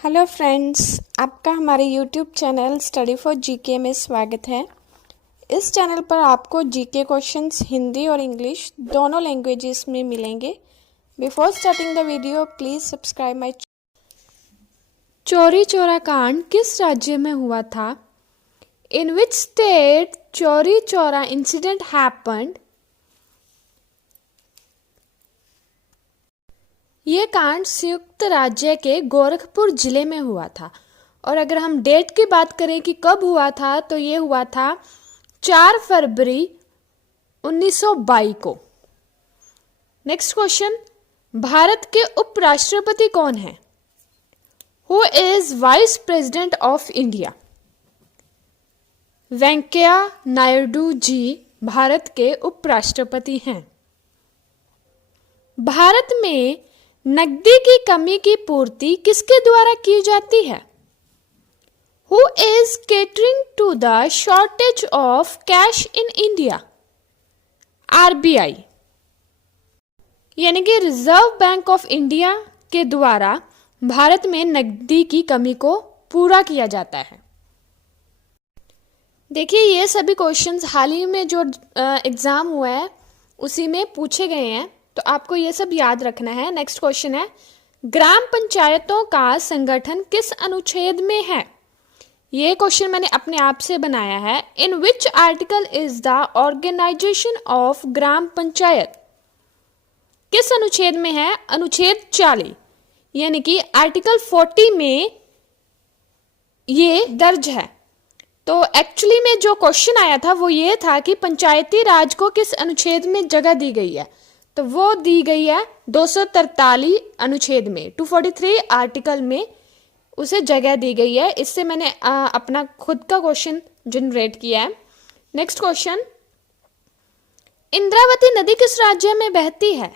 Hello friends, आपका हमारे YouTube channel study for GK में स्वागत है। इस चैनल पर आपको जीके क्वेश्चंस हिंदी और इंग्लिश दोनों लैंग्वेजेस में मिलेंगे। Before starting the video please subscribe my. Chauri Chaura कांड किस राज्य में हुआ था? In which state Chauri Chaura incident happened? ये कांड संयुक्त राज्य के गोरखपुर जिले में हुआ था। और अगर हम डेट की बात करें कि कब हुआ था, तो ये हुआ था 4 फरवरी 1922 को। नेक्स्ट क्वेश्चन, भारत के उपराष्ट्रपति कौन है? Who is vice president of India? Venkaiah Naidu ji Bharat के उपराष्ट्रपति हैं। भारत में नकदी की कमी की पूर्ति किसके द्वारा की जाती है? Who is catering to the shortage of cash in India? RBI यानी कि रिजर्व बैंक ऑफ इंडिया के द्वारा भारत में नकदी की कमी को पूरा किया जाता है। देखिए, ये सभी क्वेश्चंस हाल ही में जो एग्जाम हुआ है उसी में पूछे गए हैं, तो आपको ये सब याद रखना है। नेक्स्ट क्वेश्चन है, ग्राम पंचायतों का संगठन किस अनुच्छेद में है? ये क्वेश्चन मैंने अपने आप से बनाया है। In which article is the organization of gram panchayat? किस अनुच्छेद में है? अनुच्छेद 40 यानी कि आर्टिकल 40 में ये दर्ज है। तो एक्चुअली में जो क्वेश्चन आया था वो ये था कि पंचायती राज को किस अनुच्छेद में जगह दी गई है, तो वो दी गई है 243 अनुच्छेद में, 243 आर्टिकल में उसे जगह दी गई है। इससे मैंने अपना खुद का क्वेश्चन जनरेट किया है। नेक्स्ट क्वेश्चन, इंद्रावती नदी किस राज्य में बहती है?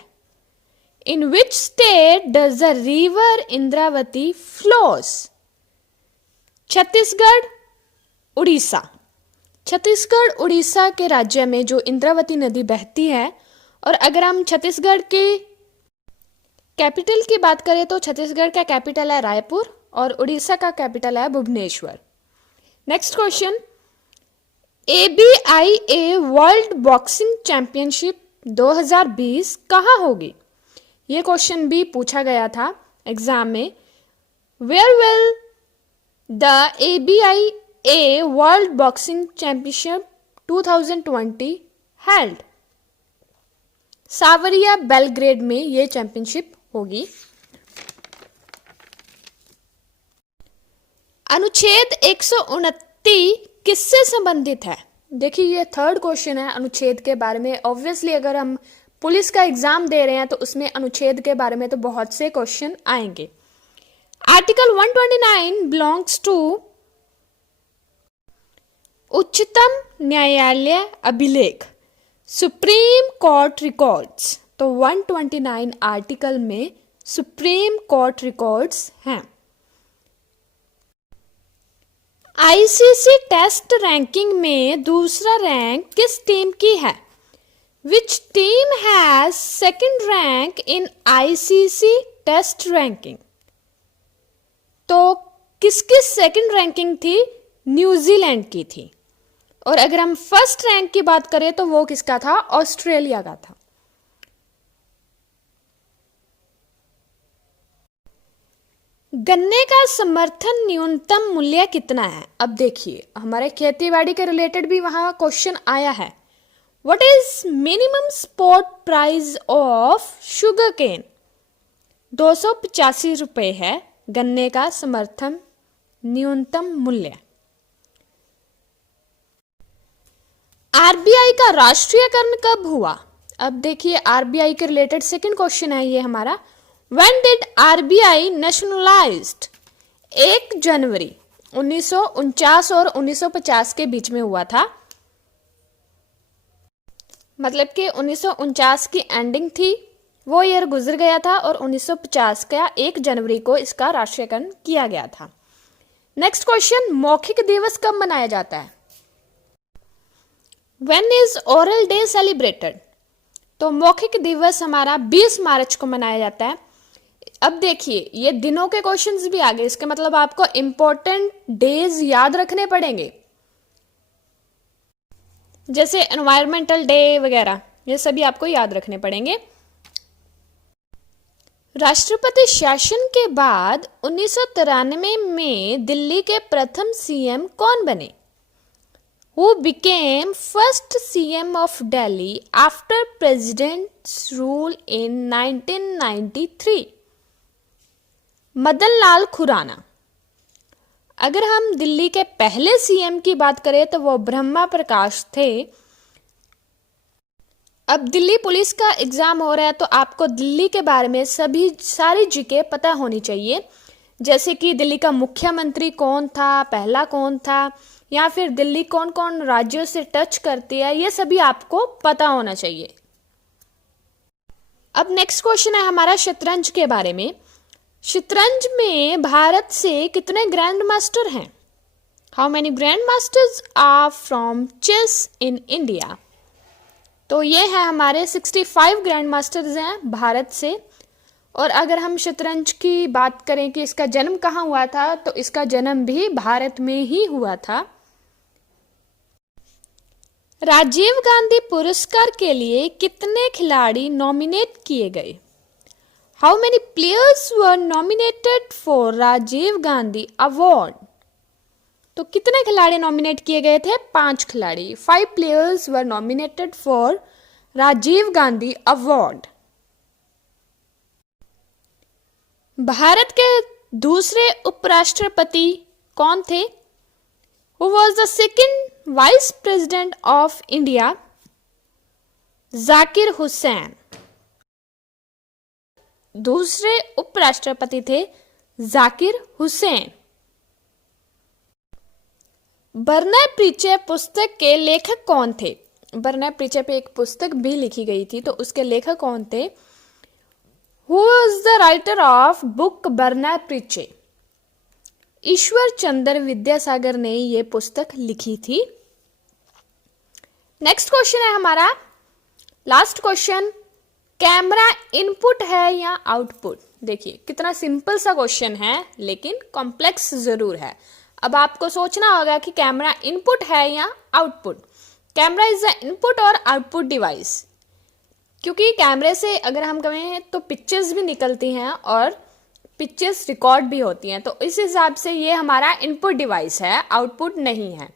In which state does the river Indravati flows? Chhattisgarh, Orissa. Chhattisgarh Orissa के राज्य में जो इंद्रावती नदी बहती है। और अगर हम छत्तीसगढ़ के कैपिटल की बात करें तो छत्तीसगढ़ का कैपिटल है रायपुर और उड़ीसा का कैपिटल है Bhubaneswar. Next question, ABIA world boxing championship 2020 कहाँ होगी? ये क्वेश्चन भी पूछा गया था एग्जाम में। Where will the ABIA world boxing championship 2020 held? सावरिया बेलग्रेड में ये चैंपियनशिप होगी। अनुच्छेद 129 किससे संबंधित है? देखिए, ये थर्ड क्वेश्चन है अनुच्छेद के बारे में। ऑब्वियसली अगर हम पुलिस का एग्जाम दे रहे हैं तो उसमें अनुच्छेद के बारे में तो बहुत से क्वेश्चन आएंगे। आर्टिकल 129 बिलोंग्स टू उच्चतम न्यायालय अभिलेख, सुप्रीम कोर्ट रिकॉर्ड्स। तो 129 आर्टिकल में सुप्रीम कोर्ट रिकॉर्ड्स हैं। आईसीसी टेस्ट रैंकिंग में दूसरा रैंक किस टीम की है? Which team has second rank in ICC test ranking? तो किसकी सेकंड रैंकिंग थी? न्यूजीलैंड की थी। और अगर हम फर्स्ट रैंक की बात करें तो वो किसका था? ऑस्ट्रेलिया का था। गन्ने का समर्थन न्यूनतम मूल्य कितना है? अब देखिए, हमारे खेतीबाड़ी के रिलेटेड भी वहां क्वेश्चन आया है। What is minimum spot price of sugarcane? 285 रुपए है गन्ने का समर्थन न्यूनतम मूल्य। आरबीआई का राष्ट्रीयकरण कब हुआ? अब देखिए, आरबीआई के रिलेटेड सेकंड क्वेश्चन है ये हमारा। When did RBI nationalized? 1 जनवरी 1949 और 1950 के बीच में हुआ था। मतलब कि 1949 की एंडिंग थी, वो ईयर गुजर गया था और 1950 का 1 जनवरी को इसका राष्ट्रीयकरण किया गया था। नेक्स्ट क्वेश्चन, मौखिक दिवस कब मनाया जाता है? When is oral day celebrated? तो मौखिक दिवस हमारा 20 मार्च को मनाया जाता है। अब देखिए ये दिनों के क्वेश्चंस भी आ गए, इसके मतलब आपको इंपॉर्टेंट डेज याद रखने पड़ेंगे, जैसे एनवायरमेंटल डे वगैरह, ये सभी आपको याद रखने पड़ेंगे। राष्ट्रपति शासन के बाद 1993 में दिल्ली के प्रथम सीएम कौन बने? Who became first CM of Delhi after President's rule in 1993? Madan Lal Khurana. अगर हम दिल्ली के पहले सीएम की बात करें तो वो ब्रह्मा प्रकाश थे। अब दिल्ली पुलिस का एग्जाम हो रहा है तो आपको दिल्ली के बारे में सारी जीके पता होनी चाहिए, जैसे कि दिल्ली का मुख्यमंत्री कौन था, पहला कौन था, या फिर दिल्ली कौन कौन राज्यों से टच करती है, ये सभी आपको पता होना चाहिए। अब नेक्स्ट क्वेश्चन है हमारा शतरंज के बारे में। शतरंज में भारत से कितने ग्रैंड मास्टर हैं? How many grand masters are from chess in India? तो ये है हमारे 65 ग्रैंड मास्टर्स हैं भारत से। और अगर हम शतरंज की बात करें कि इसका जन्म कहाँ हुआ था, तो इसका जन्म भी भारत में ही हुआ था। राजीव गांधी पुरस्कार के लिए कितने खिलाड़ी नॉमिनेट किए गए? How many players were nominated for Rajiv Gandhi award? तो कितने खिलाड़ी नॉमिनेट किए गए थे? 5 खिलाड़ी। 5 players were nominated for Rajiv Gandhi award. Bharat के दूसरे उपराष्ट्रपति कौन थे? Who was the second vice president of India? Zakir Hussain. दूसरे उपराष्ट्रपति थे जाकिर हुसैन। बर्नय प्रीचे पुस्तक के लेखक कौन थे? बर्नय प्रीचे पे एक पुस्तक भी लिखी गई थी, तो उसके लेखक कौन थे? Who is the writer of book बर्नय प्रीचे? Ishwar Chandra Vidyasagar ने ये पुस्तक लिखी थी। नेक्स्ट क्वेश्चन है हमारा लास्ट क्वेश्चन, कैमरा इनपुट है या आउटपुट? देखिए कितना सिंपल सा क्वेश्चन है लेकिन कॉम्प्लेक्स जरूर है। अब आपको सोचना होगा कि कैमरा इनपुट है या output. Camera is the input और आउटपुट डिवाइस, क्योंकि कैमरे से अगर हम कहें तो पिक्चर्स भी निकलती हैं और पिक्चर्स रिकॉर्ड भी होती हैं, तो इस हिसाब से ये हमारा इनपुट डिवाइस है, आउटपुट नहीं है।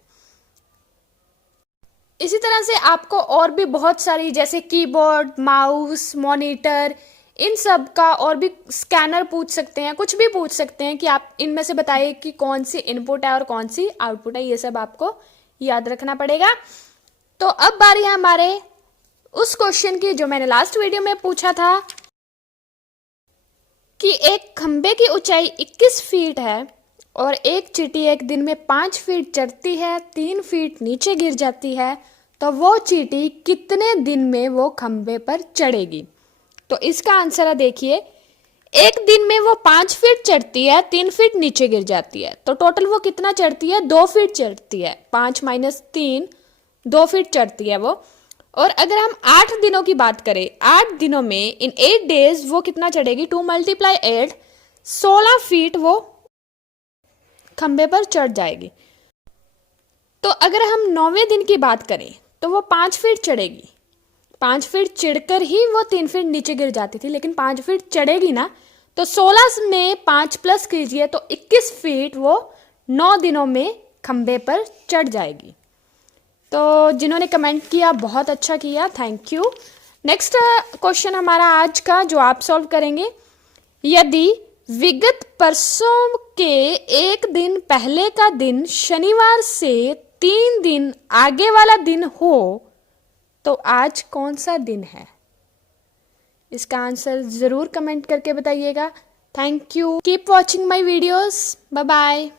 इसी तरह से आपको और भी बहुत सारी जैसे कीबोर्ड, माउस, मॉनिटर, इन सब का और भी स्कैनर पूछ सकते हैं, कुछ भी पूछ सकते हैं कि आप इनमें से बताइए कि कौन सी इनपुट है और कौन सी आउटपुट है। ये सब आपको याद रखना पड़ेगा। तो अब बारी है हमारे उस क्वेश्चन की जो मैंने लास्ट वीडियो में पूछा था कि एक खंबे की ऊंचाई 21 फीट है और एक चींटी एक दिन में 5 फीट चढ़ती है, 3 फीट नीचे गिर जाती है, तो वो चींटी कितने दिन में वो खंबे पर चढ़ेगी? तो इसका आंसर है, देखिए, एक दिन में वो 5 फीट चढ़ती है, 3 फीट नीचे गिर जाती है, तो टोटल वो कितना चढ़ती है? 2 फीट चढ़ती है। 5 माइनस 3, 2 फीट चढ़ती है वो। और अगर हम 8 दिनों की बात करें, 8 दिनों में इन 8 डेज वो कितना चढ़ेगी? 2 × 8, 16 फीट वो खंबे पर चढ़ जाएगी। तो अगर हम 9वें दिन की बात करें तो वो 5 फीट चढ़ेगी। 5 फीट चढ़कर ही वो 3 फीट नीचे गिर जाती थी, लेकिन 5 फीट चढ़ेगी ना, तो 16 में 5 प्लस कीजिए तो 21 फीट वो 9 दिनों में खंबे पर चढ़ जाएगी। तो जिन्होंने कमेंट किया बहुत अच्छा किया, थैंक यू। नेक्स्ट क्वेश्चन हमारा आज का जो आप सॉल्व करेंगे, यदि विगत परसों के एक दिन पहले का दिन शनिवार से 3 दिन आगे वाला दिन हो तो आज कौन सा दिन है? इसका आंसर जरूर कमेंट करके बताइएगा। Thank you, keep watching my videos, bye bye.